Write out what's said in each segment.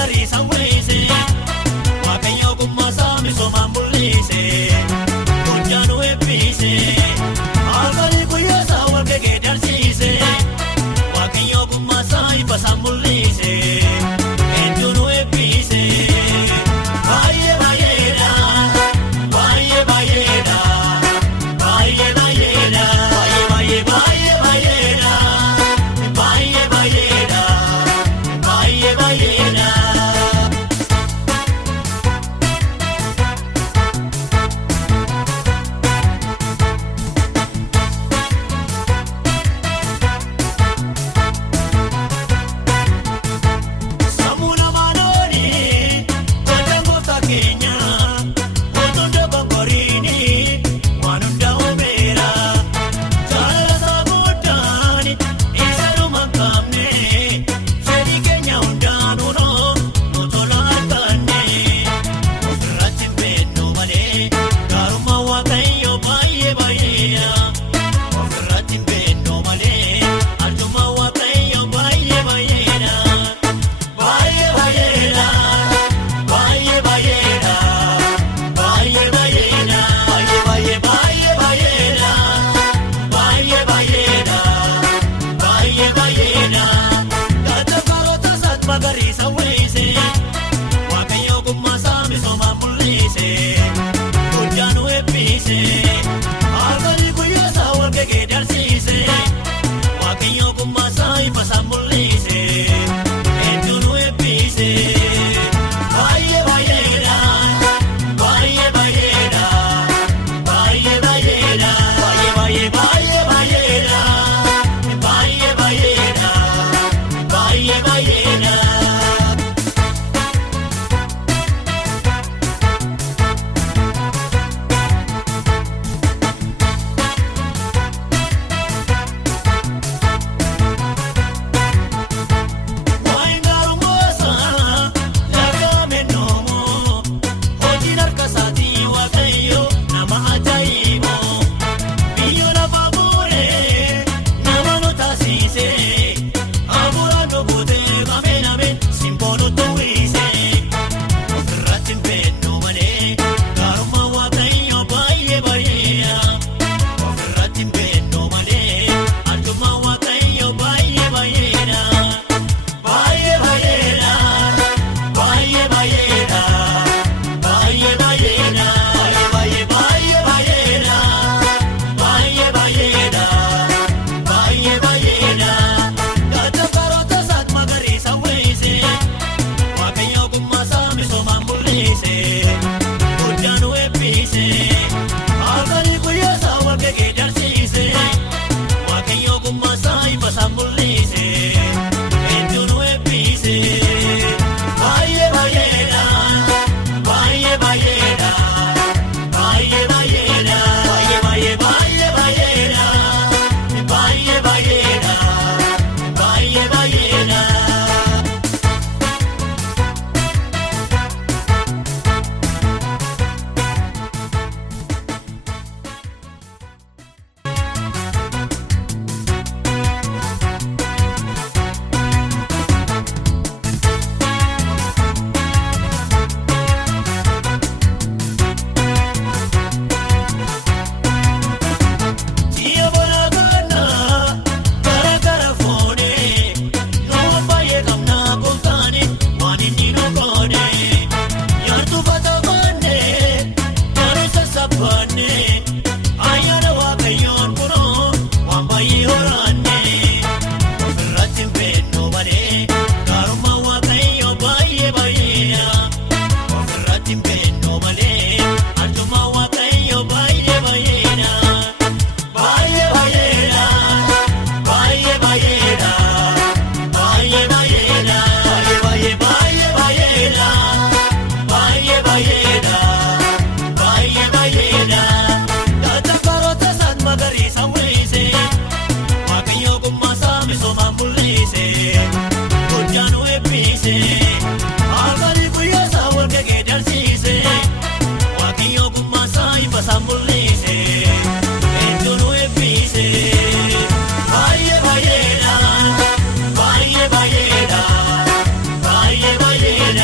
magariisa weese Waaqayyo kummasaa misoomaan mul'ise Hojjaan weebbise Halkanii guyyaasaa wal gegeeddarsiise Waaqayyo kummasaa ifasaan mul'ise Hedduun weebbise Baay'ee baay'eedha Baay'ee baay'eedha Baay'ee baay'eedha Baay'ee baay'ee baay'eedha Baay'ee baay'eedha Baay'ee baay'eedha Sammuu namaa looni Gootaan gooftaa keenya Gootuun dogoggoriini Waan hundaa uumeera Jaalala isaa guddaan Isa dhuma hin qabne Fedhii keenya hundaanuunoo Nu tola arganne Ofirratti hin beeknu malee Gaarummaa Waaqayyoo baay'ee baay'eedha Ofirratti hin beeknu malee Arjummaa Waaqayyoo baay'ee baay'eedha Baay'ee baay'eedha Baay'ee baay'eedha Baay'ee baay'eedha Baay'ee baay'ee baay'ee baay'eedha Baay'ee baay'eedha Baay'ee baay'eedha Gaaddisa kaarota isaatti magariisa weese Waaqayyo kummasaa misoomaan mul'ise Hojjaan weebbise Halkanii guyyaasaa wal gegeeddarsiise Waaqayyo kummasaa ifasaan mul'ise Hedduun weebbise Baay'ee baay'eedha Baay'ee baay'eedha Baay'ee baay'eedha Baay'ee baay'ee baay'ee baay'eedha Baay'ee baay'eedha Baay'ee baay'eedha Waa'een gaarummaa lagamee noomoo Hojiin harka isaatii Waaqayyo nama ajaa'iboo Biyya lafaa bu'ee nama nu taasise Hafuuraan nu guutee qabeen ameen simboo nutti uwwise Ofirratti hin beeknu malee gaarummaa Waaqayyo baay'ee baay'eedha Ofirratti hin beeknu malee arjummaa Waaqayyo baay'ee baay'eedha Baay'ee baay'eedha Baay'ee baay'eedha Baay'ee baay'eedha Baay'ee baay'ee baay'eedha Baay'ee baay'eedha Baay'ee baay'eedha Gaaddisa kaarota isaatti magariisa weese Waaqayyo kummasaa misoomaan mul'ise Hojjaan weebbise Halkanii guyyaasaa wal gegeeddarsiise Waaqayyo kummasaa ifasaan mul'ise Hedduun weebbise Baay'ee baay'eedha Baay'ee baay'eedha Baay'ee baay'eedha Baay'ee baay'ee baay'ee baay'eedha Baay'ee baay'eedha Baay'ee baay'eedha Siya bona gana gara gara foone Noon baay'ee qabna gooftaani waan inni nu goone Yaartuu fatafanne garuu sassaabbanne Ayyaana Waaqayyoon kunoo waan baay'ee horanne Ofirratti hin beeknu malee gaarummaa Waaqayyoo baay'ee baay'eedha Ofirratti hin beeknu malee arjummaa Waaqayyoo baay'ee baay'eedha Baay'ee baay'eedha Baay'ee baay'eedha Baay'ee baay'eedha Baay'ee baay'ee baay'eedha Baay'ee baay'eedha Baay'ee baay'eedha Gaaddisa kaarota isaatti magariisa weese Waaqayyo kummasaa misoomaan mul'ise Hojjaan weebbise Halkanii guyyaasaa wal gegeeddarsiise Waaqayyo kummasaa ifasaan mul'ise Hedduun weebbise Baay'ee baay'eedha Baay'ee baay'eedha Baay'ee baay'eedha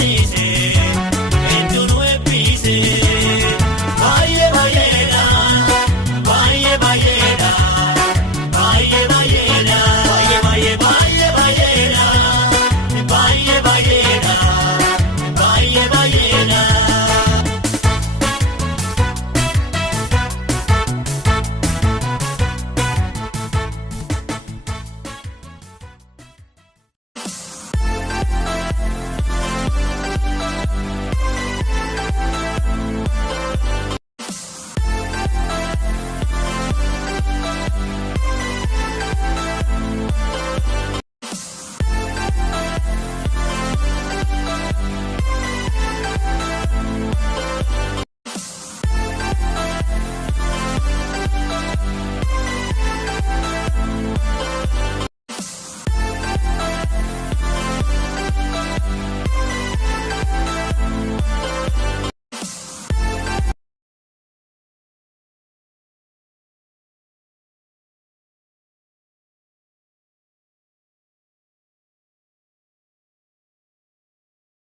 barreesse.